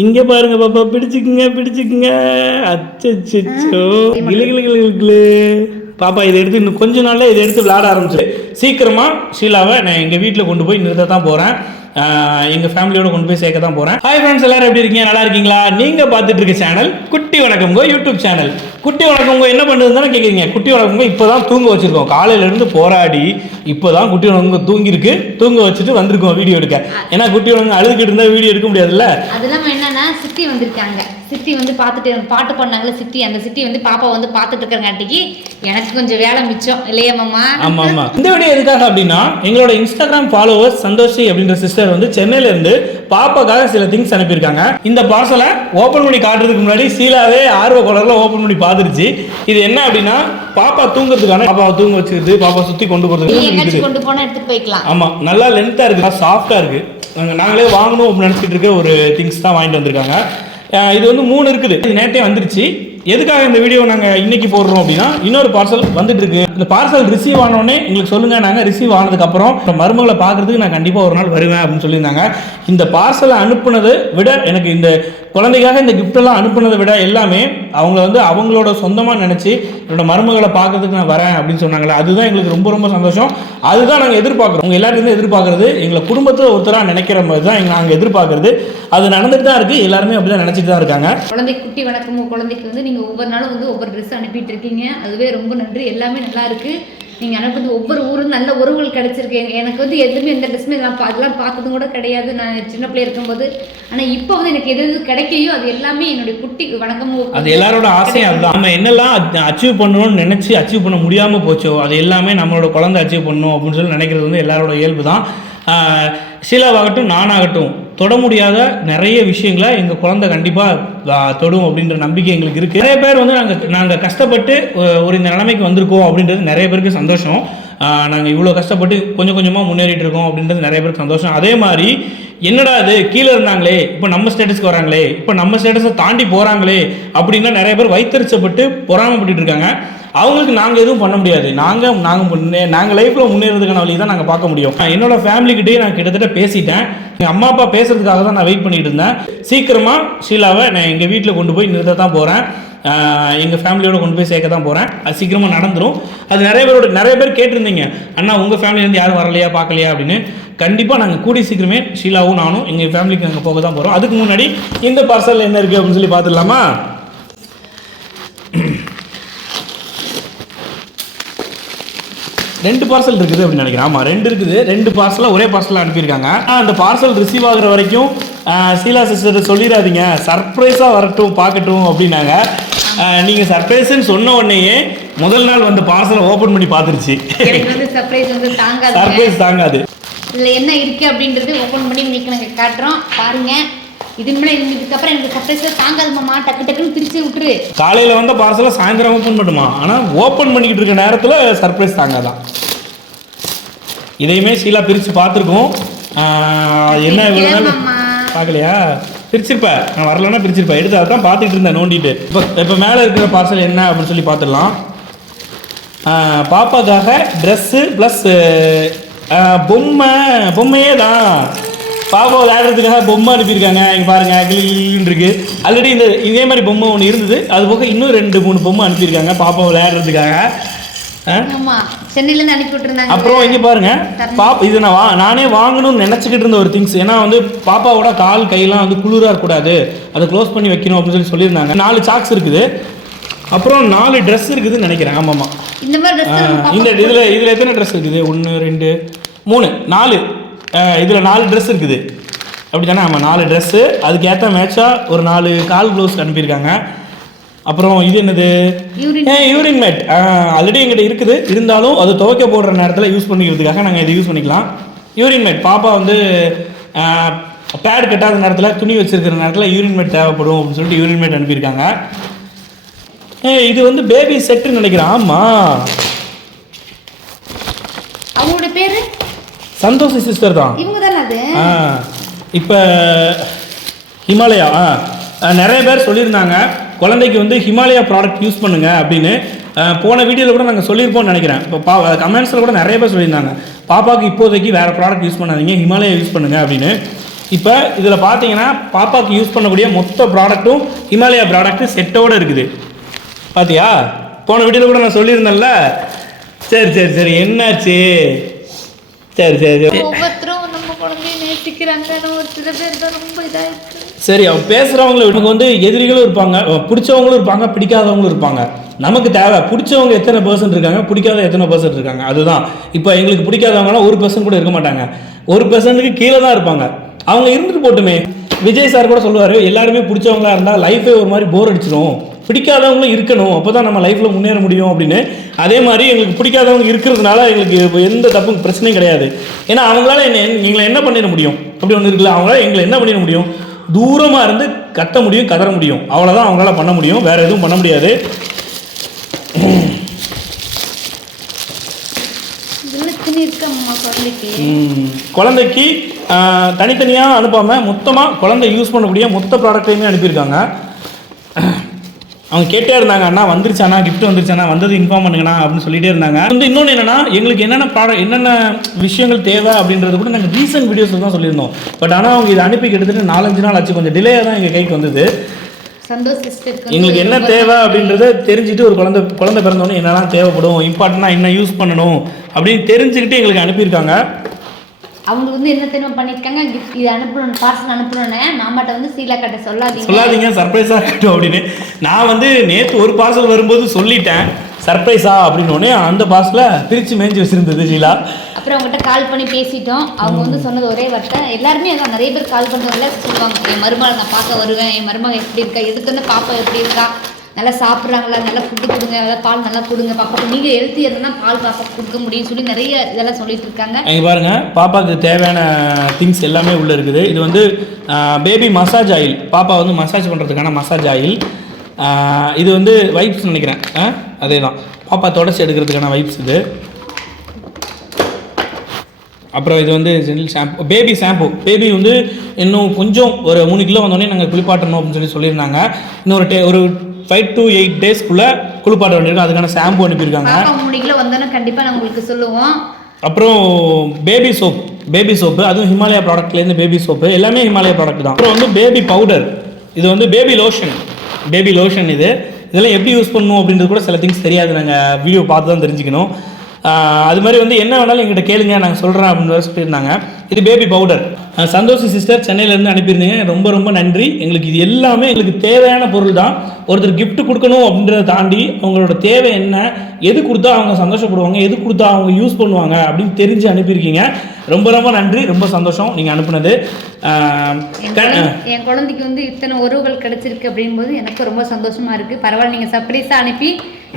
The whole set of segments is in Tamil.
இங்க பாருங்க பாப்பா, பிடிச்சுக்குங்க பிடிச்சுக்குங்க. அச்சோ கிளு கிளு கிளு கிளு. பாப்பா இதை எடுத்து இன்னும் கொஞ்ச நாள்ல இதை எடுத்து விளையாட ஆரம்பிச்சிரு. சீக்கிரமா ஷீலாவை நான் எங்க வீட்டில் கொண்டு போய் நிறுத்த தான் போறேன். எங்க ஃபேமிலியோட கொண்டு போய் சேர்க்க தான் போறேன். ஹாய் ஃப்ரெண்ட்ஸ், எல்லாரும் எப்படி இருக்கீங்க? நல்லா இருக்கீங்களா? நீங்க பார்த்துட்டு இருக்க சேனல் குட்டி வணக்கம்கோ யூடியூப் சேனல். குட்டி வணக்கம்கோ என்ன பண்ணுறது தானே கேட்குறீங்க. குட்டி வணக்கம்கோ இப்போதான் தூங்க வச்சிருக்கோம். காலையில இருந்து போராடி இப்போதான் குட்டி வணக்கம்கோ தூங்கிருக்கு. தூங்க வச்சுட்டு வந்திருக்கோம் வீடியோ எடுக்க. ஏன்னா குட்டி வணக்கம் அழுதுகிட்டு இருந்தா வீடியோ எடுக்க முடியாதுல்ல. அதெல்லாம் என்னன்னா சித்தி வந்திருக்காங்க. சித்தி வந்து பார்த்துட்டு பாட்டு பண்ணாங்களே சித்தி, அந்த சித்தி வந்து பாப்பா வந்து பார்த்துட்டு இருக்கிறங்காட்டிக்கு எனக்கு கொஞ்சம் வேலை மிச்சம் இல்லையா மாமா? ஆமா ஆமா. இந்த வீடியோ எதுக்காக அப்படின்னா, எங்களோட இன்ஸ்டாகிராம் ஃபாலோவர்ஸ் சந்தோஷி அப்படின்ற சிஸ்டர் வந்து சென்னையில இருந்து பாப்பாக்காக சில திங்ஸ் அனுப்பியிருக்காங்க. இந்த பார்சலை ஓபன் பண்ணி காட்டுறதுக்கு முன்னாடி சீலாவே ஆர்வ கோளர்ல ஓபன் பண்ணி பார்த்துருச்சு. இது என்ன அப்படின்னா, பாப்பா தூங்குறதுக்கான, பாப்பாவை தூங்க வச்சுக்கிட்டு பாப்பா சுத்தி கொண்டு போறதுக்கு கொண்டு போனா எடுத்துட்டு போய்க்கலாம். ஆமா, நல்லா லென்த்தா இருக்கு, சாஃப்டா இருக்கு. நாங்களே வாங்கணும் அப்படின்னு நினைச்சிட்டு இருக்க ஒரு திங்ஸ் தான் வாங்கிட்டு வந்திருக்காங்க. இது வந்து 3 இருக்குது. இது நேற்றே வந்துருச்சு. எதுக்காக இந்த வீடியோ நாங்கள் இன்னைக்கு போடுறோம் அப்படின்னா, இன்னொரு பார்சல் வந்துட்டு இருக்கு. இந்த பார்சல் ரிசீவ் ஆனோடனே எங்களுக்கு சொல்லுங்க. நாங்கள் ரிசீவ் ஆனதுக்கப்புறம் மருமகளை பார்க்கறதுக்கு நான் கண்டிப்பாக ஒரு நாள் வருவேன் அப்படின்னு சொல்லியிருந்தாங்க. இந்த பார்சலை அனுப்புனதை விட, எனக்கு இந்த குழந்தைக்காக இந்த கிஃப்டெல்லாம் அனுப்புனதை விட எல்லாமே அவங்க வந்து அவங்களோட சொந்தமாக நினச்சி என்னோட மருமகளை பார்க்கறதுக்கு நான் வரேன் அப்படின்னு சொன்னாங்களே, அதுதான் எங்களுக்கு ரொம்ப ரொம்ப சந்தோஷம். அதுதான் நாங்கள் எதிர்பார்க்குறோம். உங்கள் எல்லாருமே எதிர்பார்க்குறது, எங்களை குடும்பத்தில் ஒருத்தராக நினைக்கிற மாதிரி தான் நாங்கள் எதிர்பார்க்குறது. அது நடந்துட்டு தான் இருக்குது. எல்லாருமே அப்படி தான் நினச்சிட்டு தான் இருக்காங்க. குழந்தை குட்டி வணக்கம். குழந்தைக்கு வந்து நீங்கள் ஒவ்வொரு நாளும் வந்து ஒவ்வொரு ட்ரெஸ் அனுப்பிட்டு இருக்கீங்க. அதுவே ரொம்ப நன்றி. எல்லாமே நல்லா இருக்குது. நீங்கள் அனுப்புறது ஒவ்வொரு ஊரும் நல்ல உறவுகள் கிடைச்சிருக்கு. எனக்கு வந்து எதுவுமே எந்த ட்ரெஸ்ஸுமே அதெல்லாம் பார்த்ததும் கூட கிடையாது நான் சின்ன பிள்ளை இருக்கும்போது. ஆனால் இப்போ வந்து எனக்கு எது கிடைக்கையோ அது எல்லாமே என்னுடைய குட்டி வணக்கம். அது எல்லாரோட ஆசையும் அதுதான். நம்ம என்னெல்லாம் அச்சீவ் பண்ணணும்னு நினச்சி அச்சீவ் பண்ண முடியாமல் போச்சோ, அது எல்லாமே நம்மளோட குழந்தை அச்சீவ் பண்ணணும் அப்படின்னு சொல்லி நினைக்கிறது வந்து எல்லாரோட இயல்பு தான். ஷீலாவாகட்டும் நானாகட்டும் தொட முடியாத நிறைய விஷயங்களை எங்கள் குழந்தை கண்டிப்பாக தொடும் அப்படின்ற நம்பிக்கை எங்களுக்கு இருக்குது. நிறைய பேர் வந்து நாங்கள் கஷ்டப்பட்டு ஒரு இந்த நிலைமைக்கு வந்திருக்கோம் அப்படின்றது நிறைய பேருக்கு சந்தோஷம். நாங்கள் இவ்வளோ கஷ்டப்பட்டு கொஞ்சம் கொஞ்சமாக முன்னேறிட்டு இருக்கோம் அப்படின்றது நிறைய பேருக்கு சந்தோஷம். அதே மாதிரி என்னடா அது கீழே இருந்தாங்களே இப்போ நம்ம ஸ்டேட்டஸ்க்கு வராங்களே, இப்போ நம்ம ஸ்டேட்டஸை தாண்டி போகிறாங்களே அப்படின்னா நிறைய பேர் வைத்தறிச்சப்பட்டு பொறாமப்பட்டு இருக்காங்க. அவங்களுக்கு நாங்கள் எதுவும் பண்ண முடியாது. நாங்கள் லைஃப்பில் முன்னேறதுக்கான வழி தான் நாங்கள் பார்க்க முடியும். என்னோட ஃபேமிலிக்கிட்டே நான் கிட்டத்தட்ட பேசிட்டேன். எங்கள் அம்மா அப்பா பேசுறதுக்காக தான் நான் வெயிட் பண்ணிட்டு இருந்தேன். சீக்கிரமாக ஷீலாவை நான் எங்கள் வீட்டில் கொண்டு போய் நிறுத்த தான் போகிறேன். எங்கள் ஃபேமிலியோட கொண்டு போய் சேர்க்க தான் போகிறேன். அது சீக்கிரமாக நடந்துடும். அது நிறைய பேர் கேட்டிருந்தீங்க, அண்ணா உங்கள் ஃபேமிலியிலேருந்து யாரும் வரலையா பார்க்கலையா அப்படின்னு. கண்டிப்பாக நாங்கள் கூடி சீக்கிரமே ஷீலாவும் நானும் எங்கள் ஃபேமிலிக்கு நாங்கள் போக தான் போகிறோம். அதுக்கு முன்னாடி இந்த பார்சல் என்ன இருக்குது அப்படின்னு சொல்லி பார்த்துடலாமா? 2 பார்சல் இருக்குது அப்படின்னு நினைக்கிறேன். ஆமாம் 2 இருக்குது. 2 பார்சலாக ஒரே பார்சலாக அனுப்பியிருக்காங்க. அந்த பார்சல் ரிசீவ் ஆகிற வரைக்கும் ஷீலா சிஸ்டர் சொல்லிடாதீங்க, சர்ப்ரைஸாக வரட்டும் பார்க்கட்டும் அப்படின்னாங்க. நீங்கள் சர்ப்ரைஸ்ன்னு சொன்ன உடனேயே முதல் நாள் வந்து பார்சலை ஓப்பன் பண்ணி பார்த்துருச்சு. சர்ப்ரைஸ் தாங்காது. இதில் என்ன இருக்குது அப்படின்றது ஓப்பன் பண்ணி உங்களுக்கு நாங்கள் காட்டுறோம் பாருங்கள். இதுக்கப்புறம் எனக்கு சர்ப்ரைஸாக தாங்காது மாமா. டக்குன்னு பிரித்து விட்டுரு. காலையில் வந்த பார்சலை சாயந்தரம் ஓப்பன் பண்ணுமா, ஆனால் ஓப்பன் பண்ணிக்கிட்டு இருக்க நேரத்தில் சர்ப்ரைஸ் தாங்காதான். இதையுமே ஷீலா பிரித்து பார்த்துருக்கோம். என்ன இவ்வளோ நாள் பார்க்கலையா? பிரிச்சிருப்பேன், நான் வரலன்னா பிரிச்சிருப்பேன். எடுத்து அதான் பார்த்துட்டு இருந்தேன் நோண்டிட்டு. இப்போ மேலே இருக்கிற பார்சல் என்ன அப்படின்னு சொல்லி பார்த்துடலாம். பாப்பாக்காக ட்ரெஸ்ஸு ப்ளஸ் பொம்மையே தான். பாப்பா விளையாடுறதுக்காக பொம்மை அனுப்பியிருக்காங்க. இங்கே பாருங்கள் கிளின்னு இருக்கு. ஆல்ரெடி இதே மாதிரி பொம்மை ஒன்று இருந்தது. அது போக இன்னும் 2-3 பொம்மை அனுப்பியிருக்காங்க பாப்பா விளையாடுறதுக்காக. சென்னையிலேருந்து அனுப்பி விட்டுருந்தாங்க. அப்புறம் இங்கே பாருங்க, இது நானே வாங்கணும்னு நினச்சிக்கிட்டு இருந்த ஒரு திங்ஸ். ஏன்னா வந்து பாப்பாவோட கால் கையெல்லாம் வந்து குளிராக இருக்கக்கூடாது, அதை க்ளோஸ் பண்ணி வைக்கணும் அப்படின்னு சொல்லியிருந்தாங்க. 4 சாக்ஸ் இருக்குது. அப்புறம் 4 ட்ரெஸ் இருக்குதுன்னு நினைக்கிறேன். ஆமாம்மா, இந்த மாதிரி இந்த இதில் எத்தனை ட்ரெஸ் இருக்குது? 1 2 3 4. இதில் 4 ட்ரெஸ் இருக்குது அப்படி தானே? ஆமாம் 4 ட்ரெஸ்ஸு. அதுக்கேற்ற மேட்சாக ஒரு 4 கால் க்ளவுஸ் அனுப்பியிருக்காங்க. அப்புறம் இது என்னது? Urine mat. ஆல்ரெடி எங்கிட்ட இருக்குது. இருந்தாலும் அது துவைக்க போடுற நேரத்தில் யூஸ் பண்ணிக்கிறதுக்காக நாங்கள் இதை யூஸ் பண்ணிக்கலாம். யூரின் மேட் பாப்பா வந்து பேட் கட்டாத நேரத்தில், துணி வச்சிருக்கிற நேரத்தில் யூரின் மேட் தேவைப்படும் அப்படின்னு சொல்லிட்டு யூரின் மேட் அனுப்பியிருக்காங்க. இது வந்து பேபி செட்டுன்னு நினைக்கிறேன். ஆமாம், அவங்களோட பேர் சந்தோஷி சிஸ்டர் தான். இப்போ ஹிமாலயா நிறைய பேர் சொல்லியிருந்தாங்க குழந்தைக்கு வந்து ஹிமாலயா ப்ராடக்ட் யூஸ் பண்ணுங்க அப்படின்னு. போன வீடியோவில் கூட நாங்கள் சொல்லியிருப்போம்னு நினைக்கிறேன். இப்போ கமெண்ட்ஸில் கூட நிறைய பேர் சொல்லியிருந்தாங்க, பாப்பாவுக்கு இப்போதைக்கு வேறு ப்ராடக்ட் யூஸ் பண்ணாதீங்க, ஹிமாலயா யூஸ் பண்ணுங்க அப்படின்னு. இப்போ இதில் பார்த்தீங்கன்னா பாப்பாவுக்கு யூஸ் பண்ணக்கூடிய மொத்த ப்ராடக்ட்டும் ஹிமாலயா ப்ராடக்ட் செட்டோடு இருக்குது. பார்த்தியா, போன வீடியோவில் கூட நான் சொல்லியிருந்தேன்ல. சரி சரி சரி, என்னாச்சு? சரி சரி சரி, ஒவ்வொருத்தரும் நம்ம குழந்தைய நேசிக்கிறாங்க, ஒரு சில பேர் தான் ரொம்ப இதாகிருக்கு. சரி, அவங்க பேசுகிறவங்களை நமக்கு வந்து எதிரிகளும் இருப்பாங்க, பிடிச்சவங்களும் இருப்பாங்க, பிடிக்காதவங்களும் இருப்பாங்க. நமக்கு தேவை பிடிச்சவங்க எத்தனை பர்சன்ட் இருக்காங்க, பிடிக்காத எத்தனை பர்சன்ட் இருக்காங்க, அதுதான். இப்போ எங்களுக்கு பிடிக்காதவங்களாம் 1% கூட இருக்க மாட்டாங்க, 1%க்கு கீழே தான் இருப்பாங்க. அவங்க இருந்துட்டு போட்டுமே. விஜய் சார் கூட சொல்லுவார், எல்லாருமே பிடிச்சவங்களா இருந்தால் லைஃபே ஒரு மாதிரி போர் அடிச்சிடும், பிடிக்காதவங்களும் இருக்கணும், அப்போ தான் நம்ம லைஃப்பில் முன்னேற முடியும் அப்படின்னு. அதே மாதிரி எங்களுக்கு பிடிக்காதவங்க இருக்கிறதுனால எங்களுக்கு எந்த தப்பும் பிரச்சனையும் கிடையாது. ஏன்னா அவங்களால எங்களை என்ன பண்ணிட முடியும், அப்படி ஒன்று இருக்குல்ல, அவங்களால எங்களை என்ன பண்ணிட முடியும், தூரமாக இருந்து கத்த முடியும், கதற முடியும், அவ்வளோதான் அவங்களால பண்ண முடியும், வேறு எதுவும் பண்ண முடியாது. குழந்தைக்கு தனித்தனியாக அனுப்பாமல் மொத்தமாக குழந்தை யூஸ் பண்ணக்கூடிய மொத்த ப்ராடக்டையுமே அனுப்பியிருக்காங்க. அவங்க கேட்டே இருந்தாங்க, அண்ணா வந்துருச்சாண்ணா, கிஃப்ட் வந்துருச்சாண்ணா, வந்தது இன்ஃபார்ம் பண்ணுங்கண்ணா அப்படின்னு சொல்லிட்டே இருந்தாங்க. வந்து இன்னொன்று என்னென்னா, எங்களுக்கு என்னென்ன ப்ராடக்ட் என்னென்ன விஷயங்கள் தேவை அப்படின்றது கூட நாங்கள் ரீசன்ட் வீடியோஸில் தான் சொல்லியிருந்தோம். பட் ஆனால் அவங்க இதை அனுப்பி கிட்டத்தட்ட 4-5 நாள் ஆச்சு, கொஞ்சம் டிலேயாக தான் எங்கள் கைக்கு வந்தது. எங்களுக்கு என்ன தேவை அப்படின்றத தெரிஞ்சுட்டு ஒரு குழந்தை பிறந்தோடனே என்னெல்லாம் தேவைப்படும், இம்பார்ட்டண்டாக என்ன யூஸ் பண்ணணும் அப்படின்னு தெரிஞ்சுக்கிட்டு எங்களுக்கு அனுப்பியிருக்காங்க. அவங்க வந்து என்ன தெரியுமா பண்ணியிருக்காங்க, கிஃப்ட் இது அனுப்பணும், பார்சல் அனுப்பணுன்னு மாமாட்ட வந்து சீலா கட்ட சொல்லாதீங்க சர்ப்ரைஸாக இருக்கட்டும் அப்படின்னு. நான் வந்து நேற்று ஒரு பார்சல் வரும்போது சொல்லிட்டேன் சர்ப்ரைஸா அப்படின்னோடனே அந்த பார்சலை பிரித்து மேய்ஞ்சி வச்சுருந்தது ஷீலா. அப்புறம் அவங்ககிட்ட கால் பண்ணி பேசிட்டோம். அவங்க வந்து சொன்னது ஒரே வார்த்தை, எல்லாருமே அதான் நிறைய பேர் கால் பண்ணுறதுல சொல்லுவாங்க, என் மருமகளை நான் பார்க்க வருவேன், என் மருமகள் எப்படி இருக்கா, எடுத்தோன்னே பாப்பா எப்படி இருக்கா, நல்லா சாப்பிட்றாங்களா, நல்லா ஃபுட்டு கொடுங்க, நல்லா பால் நல்லா கொடுங்க, பாப்பாவுக்கு நீங்கள் ஹெல்த்தி இருந்தால் பால் பாப்பாவுக்கு கொடுக்க முடியும்னு சொல்லி நிறைய இதெல்லாம் சொல்லிட்டு இருக்காங்க. இங்கே பாருங்கள், பாப்பாவுக்கு தேவையான திங்ஸ் எல்லாமே உள்ளே இருக்குது. இது வந்து பேபி மசாஜ் ஆயில், பாப்பா வந்து மசாஜ் பண்ணுறதுக்கான மசாஜ் ஆயில். இது வந்து வைப்ஸ் நினைக்கிறேன், அதே தான், பாப்பா தொடச்சி எடுக்கிறதுக்கான வைப்ஸ் இது. அப்புறம் இது வந்து general shampoo, baby shampoo. Baby வந்து இன்னும் கொஞ்சம் ஒரு 3 கிலோ வந்தோடனே நாங்கள் குளிப்பாட்டணும் அப்படின்னு சொல்லியிருந்தாங்க. இன்னும் ஒரு 5 to 8 டேஸ்க்குள்ளே குளிப்பாட்ட வேண்டியிருக்கும், அதுக்கான ஷாம்பு அனுப்பியிருக்காங்க. 3 கிலோ வந்தோன்னா கண்டிப்பாக நான் உங்களுக்கு சொல்லுவோம். அப்புறம் பேபி சோப்பு, அதுவும் ஹிமாலயா ப்ராடக்ட்லேருந்து பேபி சோப்பு, எல்லாமே ஹிமாலயா ப்ராடக்ட் தான். அப்புறம் வந்து பேபி பவுடர், இது வந்து பேபி லோஷன். இதெல்லாம் எப்படி யூஸ் பண்ணணும் அப்படின்றது கூட சில திங்ஸ் தெரியாது, நாங்கள் வீடியோ பார்த்து தான் தெரிஞ்சுக்கணும். அது மாதிரி வந்து என்ன வேணாலும் எங்கிட்ட கேளுங்க, நாங்கள் சொல்கிறேன் அப்படின்னு சொல்லியிருந்தாங்க. இது பேபி பவுடர். சந்தோஷி சிஸ்டர் சென்னையிலேருந்து அனுப்பியிருந்தீங்க, ரொம்ப ரொம்ப நன்றி. எங்களுக்கு இது எல்லாமே எங்களுக்கு தேவையான பொருள் தான். ஒருத்தர் கிஃப்ட் கொடுக்கணும் அப்படின்றத தாண்டி அவங்களோட தேவை என்ன, எது கொடுத்தா அவங்க சந்தோஷப்படுவாங்க, எது கொடுத்தா அவங்க யூஸ் பண்ணுவாங்க அப்படின்னு தெரிஞ்சு அனுப்பியிருக்கீங்க. ரொம்ப ரொம்ப நன்றி, ரொம்ப சந்தோஷம் நீங்கள் அனுப்புனது. என் குழந்தைக்கு வந்து இத்தனை உறவுகள் கிடைச்சிருக்கு அப்படிங்கும்போது எனக்கு ரொம்ப சந்தோஷமாக இருக்குது. பரவாயில்ல, நீங்கள் சர்ப்ரைஸாக அனுப்பி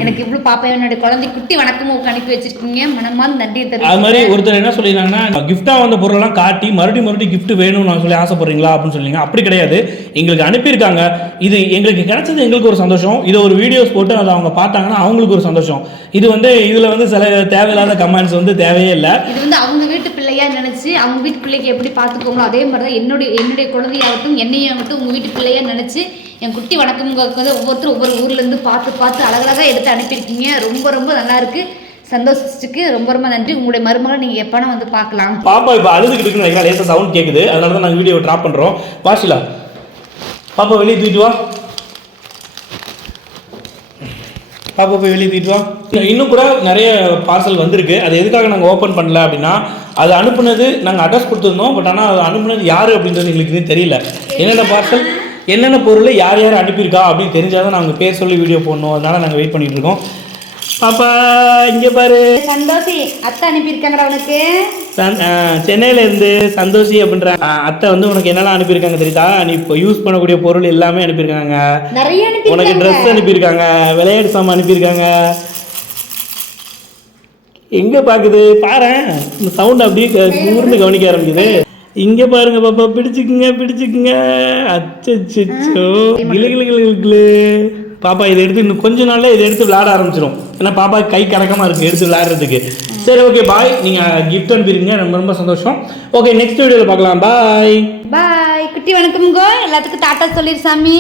எனக்கு இவ்வளோ பாப்பா என்னுடைய குழந்தை குட்டி வணக்கமும் அனுப்பி வச்சிருக்கீங்க, மனமார்ந்த நன்றி தெரியும். அது மாதிரி ஒருத்தர் என்ன சொல்லியிருந்தாங்கன்னா, கிஃப்டாக வந்த பொருளெல்லாம் காட்டி மறுபடியும் கிஃப்ட் வேணும்னு நான் சொல்லி ஆசைப்படுறீங்களா அப்படின்னு சொல்லிங்க. அப்படி கிடையாது, எங்களுக்கு அனுப்பியிருக்காங்க, இது எங்களுக்கு கிடைச்சது எங்களுக்கு ஒரு சந்தோஷம். இதை ஒரு வீடியோஸ் போட்டு அதை அவங்க பார்த்தாங்கன்னா அவங்களுக்கு ஒரு சந்தோஷம். இது வந்து இதில் வந்து சில தேவையில்லாத கமெண்ட்ஸ் வந்து தேவையே இல்லை. இது வந்து அவங்க வீட்டு பிள்ளையா நினைச்சு அவங்க வீட்டு பிள்ளைக்கு எப்படி பார்த்துக்கோங்களோ அதே மாதிரி தான் என்னுடைய குழந்தையாகட்டும் என்னையாகட்டும் உங்கள் வீட்டு பிள்ளையா நினச்சி என் குட்டி வணக்கம் வந்து ஒவ்வொருத்தரும் ஒவ்வொரு ஊர்லேருந்து பார்த்து அழகழகாக எடுத்து அனுப்பியிருக்கீங்க. ரொம்ப ரொம்ப நல்லா இருக்குது. சந்தோஷத்துக்கு ரொம்ப ரொம்ப நன்றி. உங்களுடைய மருமகளை நீங்கள் எப்போனா வந்து பார்க்கலாம். பாப்பா இப்போ அழுதுகிட்டு இருக்குன்னு நினைக்கிறேன், லேசாக சவுண்ட் கேட்குது, அதனால தான் நாங்கள் வீடியோ ட்ராப் பண்ணுறோம். வாஷிலா, பாப்பா வெளியே தூக்கிட்டு வா, பாப்பா போய் வெளியே தூக்கிட்டு வா. இன்னும் கூட நிறைய பார்சல் வந்திருக்கு. அது எதுக்காக நாங்கள் ஓப்பன் பண்ணல அப்படின்னா, அது அனுப்புனது நாங்கள் அட்ரஸ் கொடுத்துருந்தோம், பட் ஆனால் அது அனுப்புனது யார் அப்படின்றது எங்களுக்கு தெரியல. என்னென்ன பார்சல் என்னென்ன பொருள் யார் அனுப்பியிருக்கா அப்படின்னு தெரிஞ்சால் தான் நாங்கள் பேர் சொல்லி வீடியோ போடணும். அதனால் நாங்கள் வெயிட் பண்ணிகிட்டு இருக்கோம். பாப்பா இங்கே பாரு, சந்தோஷி அத்தை அனுப்பியிருக்காங்கடா உனக்கு. சென்னையிலேருந்து சந்தோஷி அப்படின்ற அத்தை வந்து உனக்கு என்னெல்லாம் அனுப்பியிருக்காங்க தெரியுதா? நீ இப்போ யூஸ் பண்ணக்கூடிய பொருள் எல்லாமே அனுப்பியிருக்காங்க. நிறைய உனக்கு ட்ரெஸ் அனுப்பியிருக்காங்க, விளையாட்டு சாமான் அனுப்பியிருக்காங்க. எங்கே பார்க்குது பாரு, இந்த சவுண்ட் அப்படியே கூர்ந்து கவனிக்க ஆரம்பிக்குது. இங்கே பாருங்க பாப்பா, பிடிச்சிக்குங்க. அச்சோ கிளு. பாப்பா இதை எடுத்து இன்னும் கொஞ்ச நாள்ல இதை எடுத்து விளையாட ஆரம்பிச்சிடும். ஏன்னா பாப்பா கை கறக்கமாக இருக்குது எடுத்து விளையாடுறதுக்கு. சரி, ஓகே, பாய். நீங்கள் கிஃப்ட் அனுப்பிடுங்க, ரொம்ப ரொம்ப சந்தோஷம். ஓகே, நெக்ஸ்ட் வீடியோவில் பார்க்கலாம். பாய். குட்டி வணக்கம். எல்லாத்துக்கும் டாட்டா சொல்லிடு சாமி.